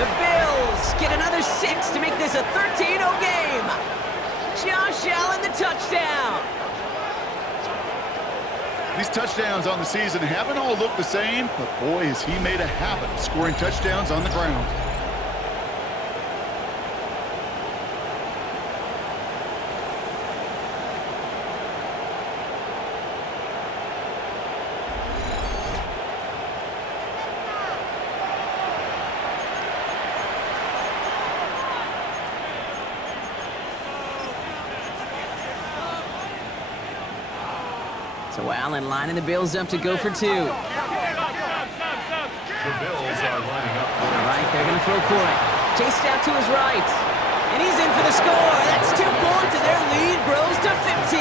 The Bills get another 6 to make this a 13-0 game. Josh Allen, the touchdown. These touchdowns on the season haven't all looked the same, but boy, has he made a habit of scoring touchdowns on the ground. So Allen lining the Bills up to go for 2. The Bills are lining up. All right, they're going to throw for it. Chased out to his right. And he's in for the score. That's 2 points, and their lead grows to 15.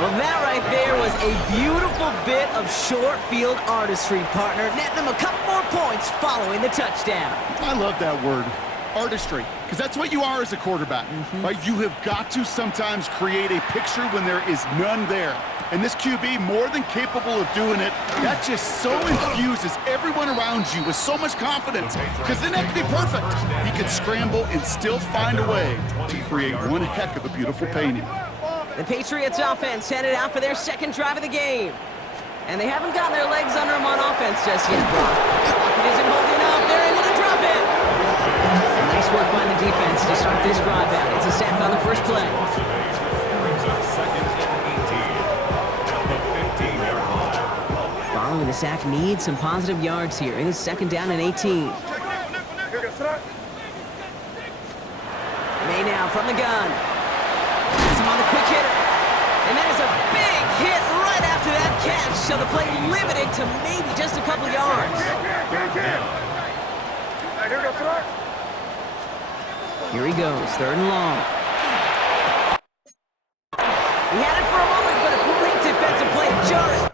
Well, that right there was a beautiful bit of short field artistry, partner, netting them a couple more points following the touchdown. I love that word, artistry, because that's what you are as a quarterback, right? You have got to sometimes create a picture when there is none there. And this QB, more than capable of doing it, that just so infuses everyone around you with so much confidence, because then that can be perfect. He could scramble and still find a way to create one heck of a beautiful painting. The Patriots offense headed out for their second drive of the game. And they haven't gotten their legs under them on offense just yet, Brock. It isn't holding up. They're able to drop it. Nice work by the defense to start this drive out. It's a sack on the first play. Following the sack needs some positive yards here. It is 2nd down and 18. May now from the gun. Has him on the quick hitter. And that is a big hit right after that catch. So the play limited to maybe just a couple yards. Here he goes, 3rd and long. He had it for a moment, but a great defensive play to jar it.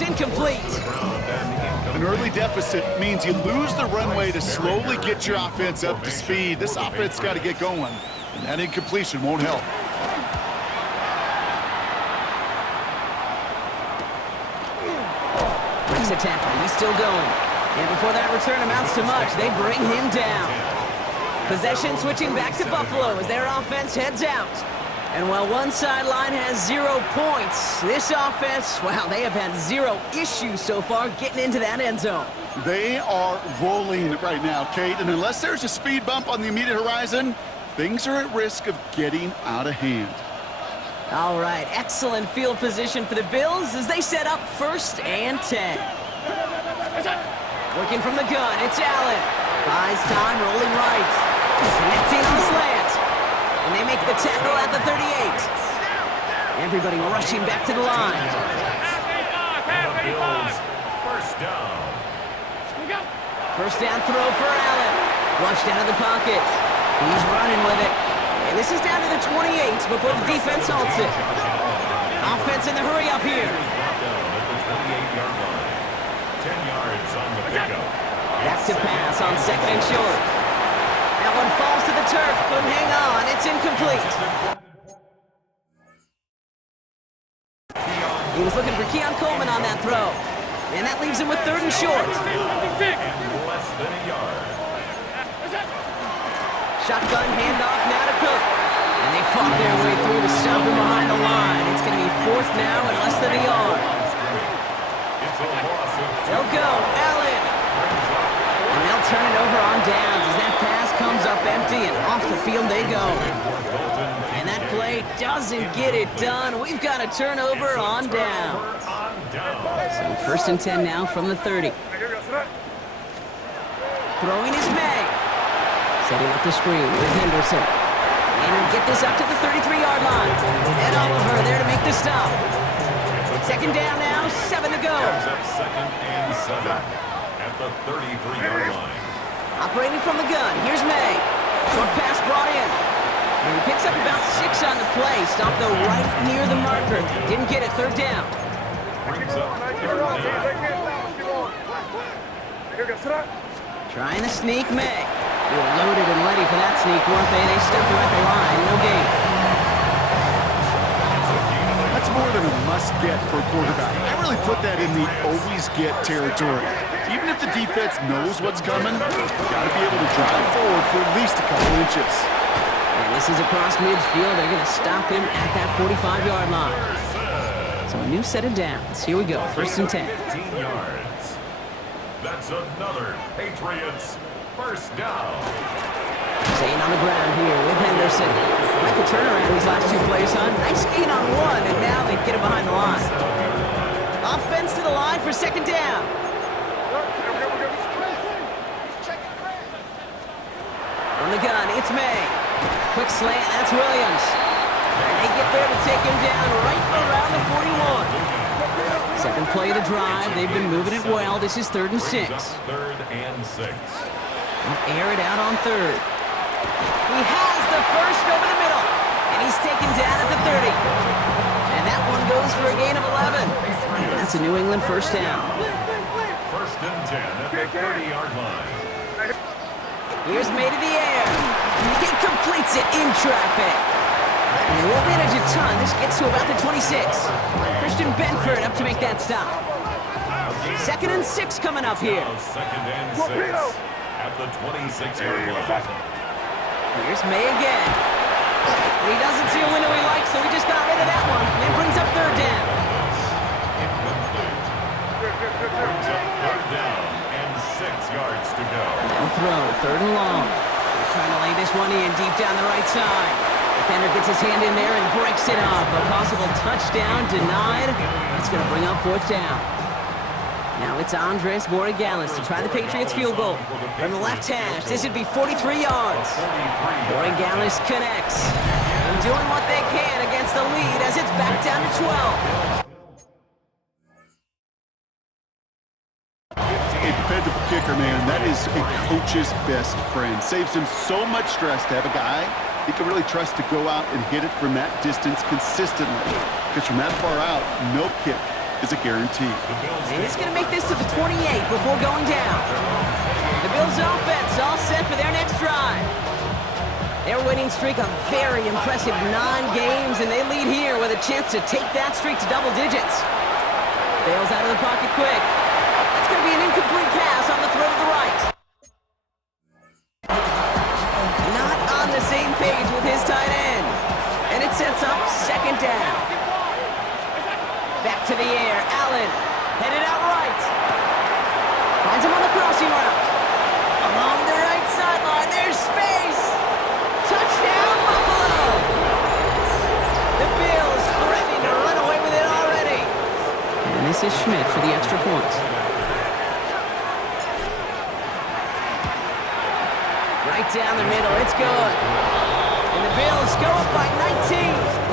Incomplete. An early deficit means you lose the runway to slowly get your offense up to speed. This offense got to get going, and that incompletion won't help. Breaks the tackle. He's still going. And before that return amounts to much, they bring him down. Possession switching back to Buffalo as their offense heads out. And while one sideline has 0 points, this offense, wow, they have had 0 issues so far getting into that end zone. They are rolling right now, Kate, and unless there's a speed bump on the immediate horizon, things are at risk of getting out of hand. All right, excellent field position for the Bills as they set up 1st and 10. Working from the gun, it's Allen. Buys time, rolling right. Connecting on the slant. And they make the tackle at the 38. Everybody rushing back to the line. First down throw for Allen. Flushed out of the pocket. He's running with it. And this is down to the 28 before the defense halts it. Offense in the hurry up here. 10 yards on the pickup. Back to pass on 2nd and short. That one falls to the turf, couldn't hang on. It's incomplete. He was looking for Keon Coleman on that throw. And that leaves him with 3rd and short. Less than a yard. Shotgun handoff now to Cook. And they fought their way through to stop him behind the line. It's going to be 4th now and less than a yard. They'll go, Allen. And they'll turn it over on downs as that pass comes up empty and off the field they go. And that play doesn't get it done. We've got a turnover on downs. So 1st and 10 now from the 30. Throwing is May. Setting up the screen with Henderson. And he'll get this up to the 33-yard line. And Oliver there to make the stop. 2nd down now, 7 to go. 2nd and 7 at the 33-yard line. Operating from the gun, here's May. Short pass brought in. And he picks up about 6 on the play. Stopped though right near the marker. Didn't get it, third down. Brings up third down. Trying to sneak May. They were loaded and ready for that sneak, weren't they? They stepped her at the line, no gain. That's more than a must-get for a quarterback. I really put that in the always-get territory. Even if the defense knows what's coming, you got to be able to drive forward for at least a couple inches. And this is across midfield. They're going to stop him at that 45-yard line. So a new set of downs. Here we go, first and 10. 15 yards. That's another Patriots first down. Staying on the ground here with Henderson. Like the turnaround these last 2 plays, son. Nice gain on 1, and now they get him behind the line. Offense to the line for second down. From the gun, it's May. Quick slant, that's Williams. And they get there to take him down right around the 41. Second play of the drive. They've been moving it well. This is 3rd and 6. Third and 6. They'll air it out on 3rd. He has the first over the middle. And he's taken down at the 30. And that one goes for a gain of 11. And that's a New England first down. First and 10 at the 30-yard line. Here's May to the air. He completes it in traffic. And he won't manage a ton. This gets to about the 26. Christian Benford up to make that stop. 2nd and 6 coming up here. Second and 6 at the 26-yard line. Here's May again. He doesn't see a window he likes, so he just got rid of that one. And brings up 3rd down. Incomplete. Brings up 3rd down and 6 yards to go. Now throw, 3rd and long. He's trying to lay this one in deep down the right side. Defender gets his hand in there and breaks it up. A possible touchdown denied. That's going to bring up 4th down. Now it's Andres Borregales to try the Patriots field goal. From the left hash, this would be 43 yards. Borregales connects. And doing what they can against the lead as it's back down to 12. A dependable kicker, man. That is a coach's best friend. Saves him so much stress to have a guy he can really trust to go out and hit it from that distance consistently. Because from that far out, no kick is a guarantee. And it's going to make this to the 28 before going down. The Bills offense all set for their next drive. Their winning streak a very impressive 9 games, and they lead here with a chance to take that streak to double digits. Bales out of the pocket quick. That's going to be an incomplete pass on the throw to the right. Not on the same page with his tight end. And it sets up 2nd down. Back to the air, Allen, headed out right. Finds him on the crossing route. Along the right sideline, there's space. Touchdown, Buffalo. The Bills threatening to run away with it already. And this is Schmidt for the extra point. Right down the middle, it's good. And the Bills go up by 19.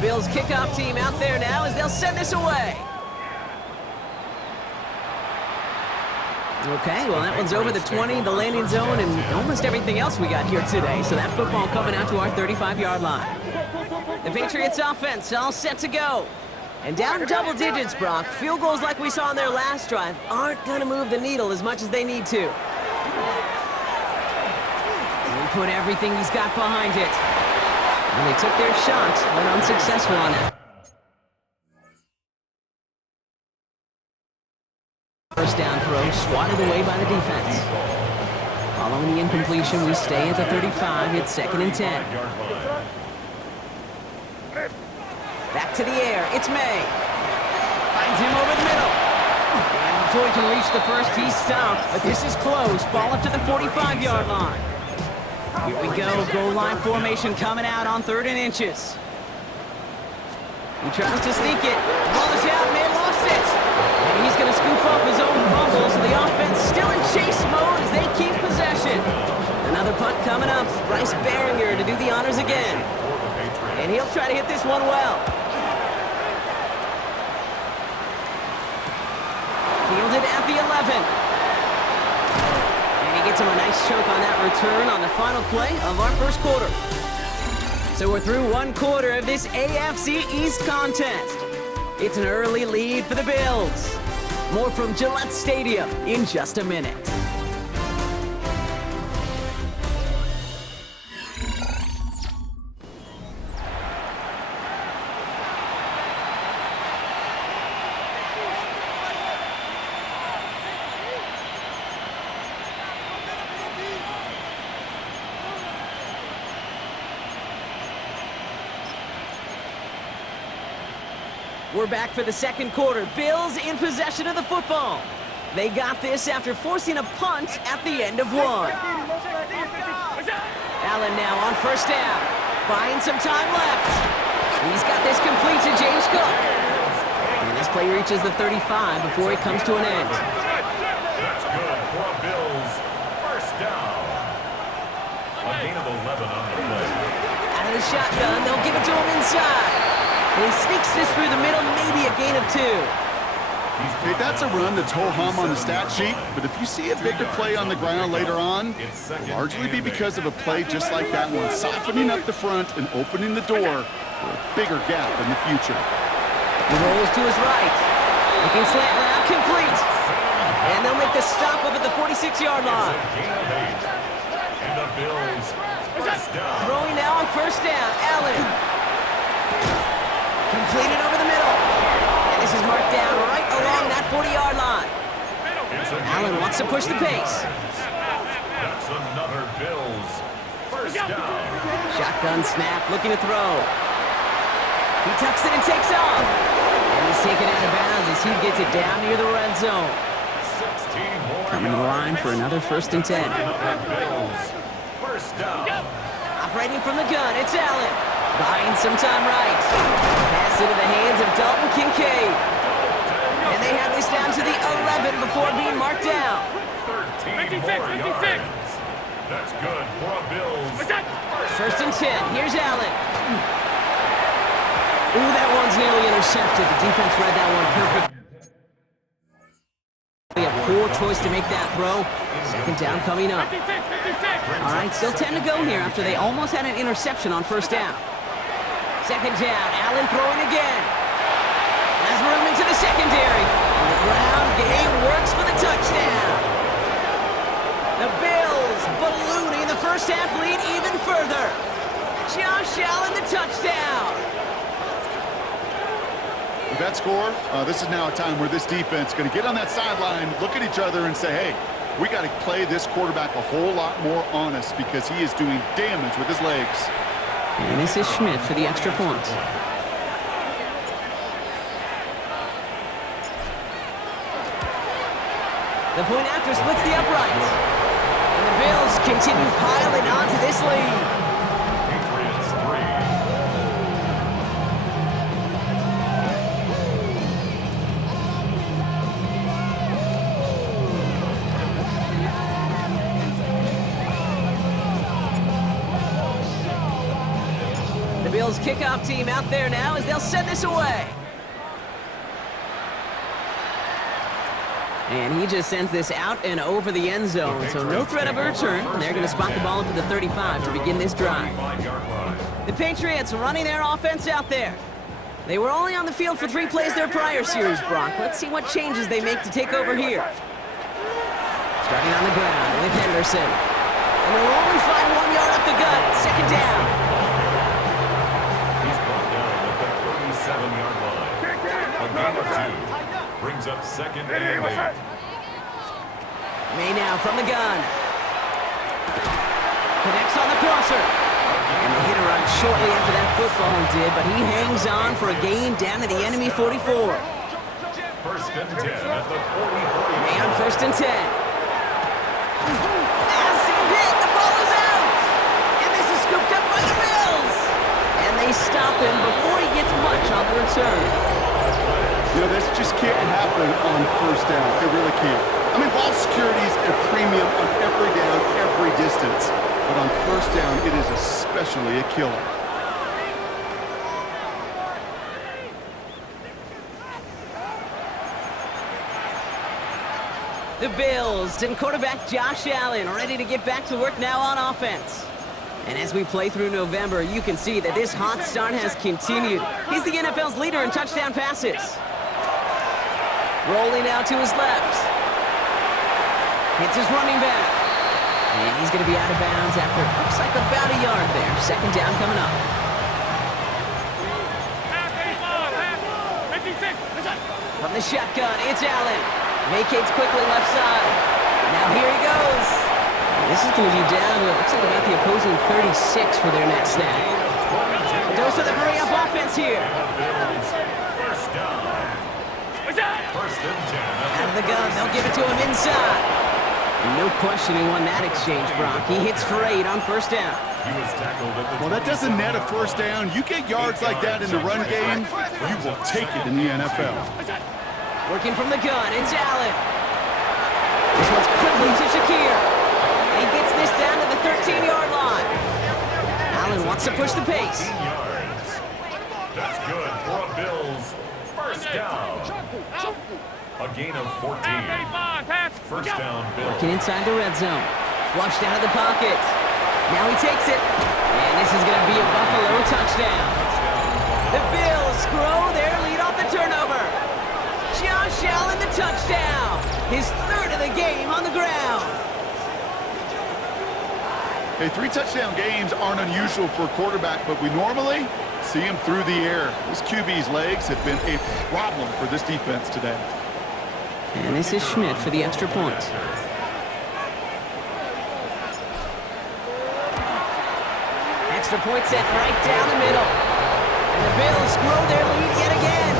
Bills kickoff team out there now as they'll send this away. Okay, well that one's over the 20, the landing zone, and almost everything else we got here today. So that football coming out to our 35-yard line. The Patriots offense all set to go. And down double digits, Brock. Field goals like we saw on their last drive aren't going to move the needle as much as they need to. And he put everything he's got behind it. And they took their shot, but unsuccessful on it. First down throw, swatted away by the defense. Following the incompletion, we stay at the 35. It's 2nd and 10. Back to the air, it's May. Finds him over the middle. And before he can reach the first, he's stopped. But this is close. Ball up to the 45-yard line. Here we go, goal line formation coming out on 3rd and inches. He tries to sneak it. Ball is out, and they lost it. And he's going to scoop up his own fumble, so the offense still in chase mode as they keep possession. Another punt coming up. Bryce Behringer to do the honors again. And he'll try to hit this one well. Fielded at the 11. And he gets him a nice choke on that return on the final play of our first quarter. So we're through one quarter of this AFC East contest. It's an early lead for the Bills. More from Gillette Stadium in just a minute. We're back for the second quarter. Bills in possession of the football. They got this after forcing a punt at the end of one. Allen now on first down. Buying some time left. He's got this complete to James Cook. And this play reaches the 35 before it comes to an end. That's good for Bills. First down. A gain of 11 on the play. Out of the shotgun, they'll give it to him inside. And he sneaks this through the middle, maybe a gain of 2. Hey, that's a run that's ho-hum on the stat sheet, but if you see a bigger play on the ground later on, it'll largely be because of a play just like that one, softening up the front and opening the door for a bigger gap in the future. He rolls to his right. Looking slant route, complete. And they'll make the stop up at the 46-yard line. And the Bills first down. Throwing now on first down, Allen. Completed over the middle. And this is marked down right along that 40-yard line. Allen wants to push the pace. That's another Bills first down. Shotgun snap, looking to throw. He tucks it and takes off. And he's taken out of bounds as he gets it down near the red zone. 16 more Coming to the line for another 1st and 10. Bills first down. Operating from the gun, it's Allen. Buying some time right. Pass into the hands of Dalton Kincaid. And they have this down to the 11 before being marked down. 13 more yards. That's good for a Bills. 1st and 10. Here's Allen. Ooh, that one's nearly intercepted. The defense read that one perfect. A poor choice to make that throw. 2nd down coming up. All right, still 10 to go here after they almost had an interception on 1st down. 2nd down, Allen throwing again. Has room into the secondary. And the ground game works for the touchdown. The Bills ballooning the first half lead even further. Josh Allen, the touchdown. With that score, this is now a time where this defense is going to get on that sideline, look at each other and say, hey, we got to play this quarterback a whole lot more honest because he is doing damage with his legs. And this is Schmidt for the extra point. The point after splits the upright. And the Bills continue piling onto this lead. Patriots 3. The Bills kickoff team out there now as they'll send this away. And he just sends this out and over the end zone, so no threat of a return. They're going to spot the ball up at the 35 to begin this drive. The Patriots running their offense out there. They were only on the field for 3 plays their prior series, Brock. Let's see what changes they make to take over here. Starting on the ground with Henderson. And they'll only find 1 yard up the gut. 2nd down. He's brought down at the 37-yard line. A gain of 2 brings up 2nd and 8. May now from the gun. Connects on the crosser. And the hit arrived shortly after that football did, but he hangs on for a gain down to the enemy 44. 1st and 10 at the 40-40. May on 1st and 10. Massive hit, the ball is out! And this is scooped up by the Bills! And they stop him before he gets much on the return. You know, this just can't happen on 1st down. It really can't. I mean, ball security is a premium on every down, every distance. But on 1st down, it is especially a killer. The Bills and quarterback Josh Allen ready to get back to work now on offense. And as we play through November, you can see that this hot start has continued. He's the NFL's leader in touchdown passes. Rolling out to his left. Hits his running back. And he's going to be out of bounds after, looks like about a yard there. Second down coming up. From the shotgun, it's Allen. Vacates quickly left side. Now here he goes. This is going to be down to, looks like about the opposing 36 for their next snap. A dose of the hurry-up offense here. First down. First and 10. Out of the gun, they'll give it to him inside. No question he won that exchange, Brock. He hits for 8 on first down. He was tackled at the Well, that doesn't net a first down. You get yards like that in the run game, you will take it in the NFL. Working from the gun, it's Allen. This one's quickly to Shakir. And he gets this down to the 13-yard line. Allen wants to push the pace. 15 yards. That's good for a Bills first down. A gain of 14. First down, Bills. Working inside the red zone. Flushed out of the pocket. Now he takes it. And this is going to be a Buffalo touchdown. The Bills grow their lead off the turnover. Josh Allen, the touchdown. His third of the game on the ground. Hey, 3 touchdown games aren't unusual for a quarterback, but we normally see him through the air. This QB's legs have been a problem for this defense today. And this is Schmidt for the extra point. Extra point set right down the middle. And the Bills grow their lead yet again.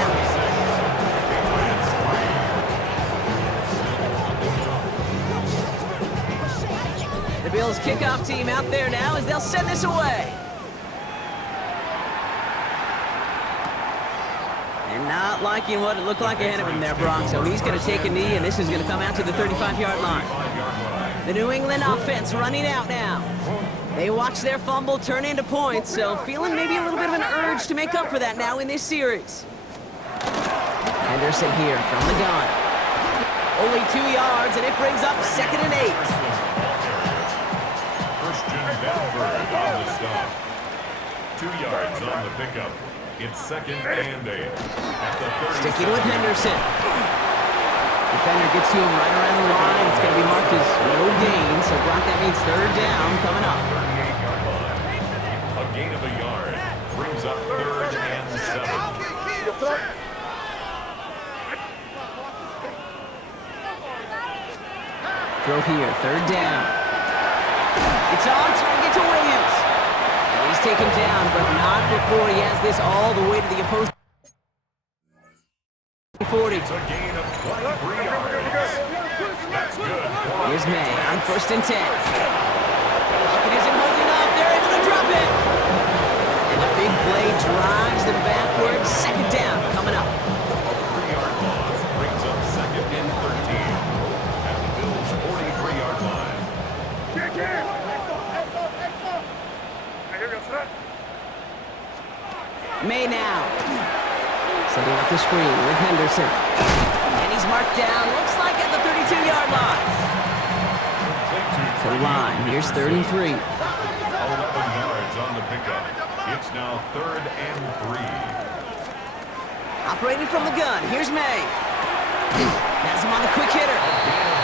The Bills kickoff team out there now as they'll send this away. And not liking what it looked like ahead of him there, Brock. So he's going to take a knee, and this is going to come out to the 35-yard line. The New England offense running out now. They watch their fumble turn into points, so feeling maybe a little bit of an urge to make up for that now in this series. Henderson here from the gun. Only 2 yards, and it brings up 2nd and 8. Christian Benford on the stop. 2 yards on the pickup. It's 2nd and 8. At the 30. Sticking with Henderson. Defender gets to him right around the line. It's going to be marked as no gain, so Brock, that means 3rd down coming up. 38-yard line. A gain of a yard brings up 3rd and 7. Throw here, 3rd down. It's on target to Williams. And he's taken down, but not before he has this all the way to the opposing 40. It's a gain of 23 yards. That's good. Here's May on 1st and 10. Pocket isn't holding up. They're able to drop it. And the big play drives them backwards. 2nd down coming up. A 3-yard loss brings up 2nd and 13. At the Bills' 43-yard line. May now. Setting up the screen with Henderson. And he's marked down, looks like at the 32-yard line. To the line, here's 3rd and 3. 11 yards on the pickup. It's now 3rd and 3. Operating from the gun, here's May. Has him on the quick hitter.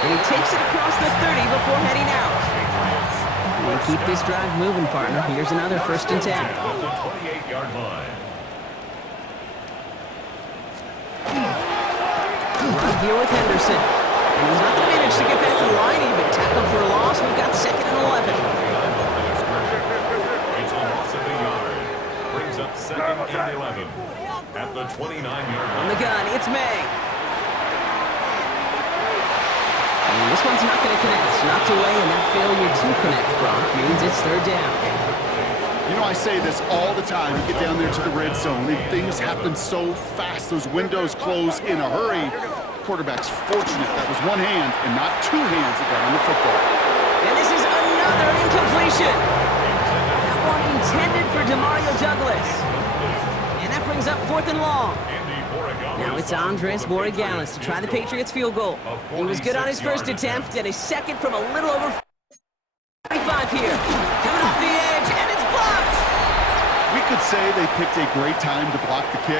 And he takes it across the 30 before heading out. And keep this drive moving, partner. Here's another 1st and 10. At the 28-yard line. Right here with Henderson. And he's not going to manage to get back to the line even. Tackle for a loss. We've got 2nd and 11. It's a loss of a yard. Brings up 2nd and 11. At the 29-yard line. On the gun, it's May. And this one's not going to connect. Knocked away, and that failure to connect, Brock, means it's 3rd down. You know, I say this all the time. You get down there to the red zone, and things happen so fast. Those windows close in a hurry. Quarterback's fortunate that was one hand and not 2 hands that got on the football. And this is another incompletion. That one intended for Demario Douglas. And that brings up 4th and long. Andy Now it's Andres Borregales to try the Patriots field goal. He was good on his first attempt, and a second from a little over 45 here. Coming off the edge, and it's blocked! We could say they picked a great time to block the kick.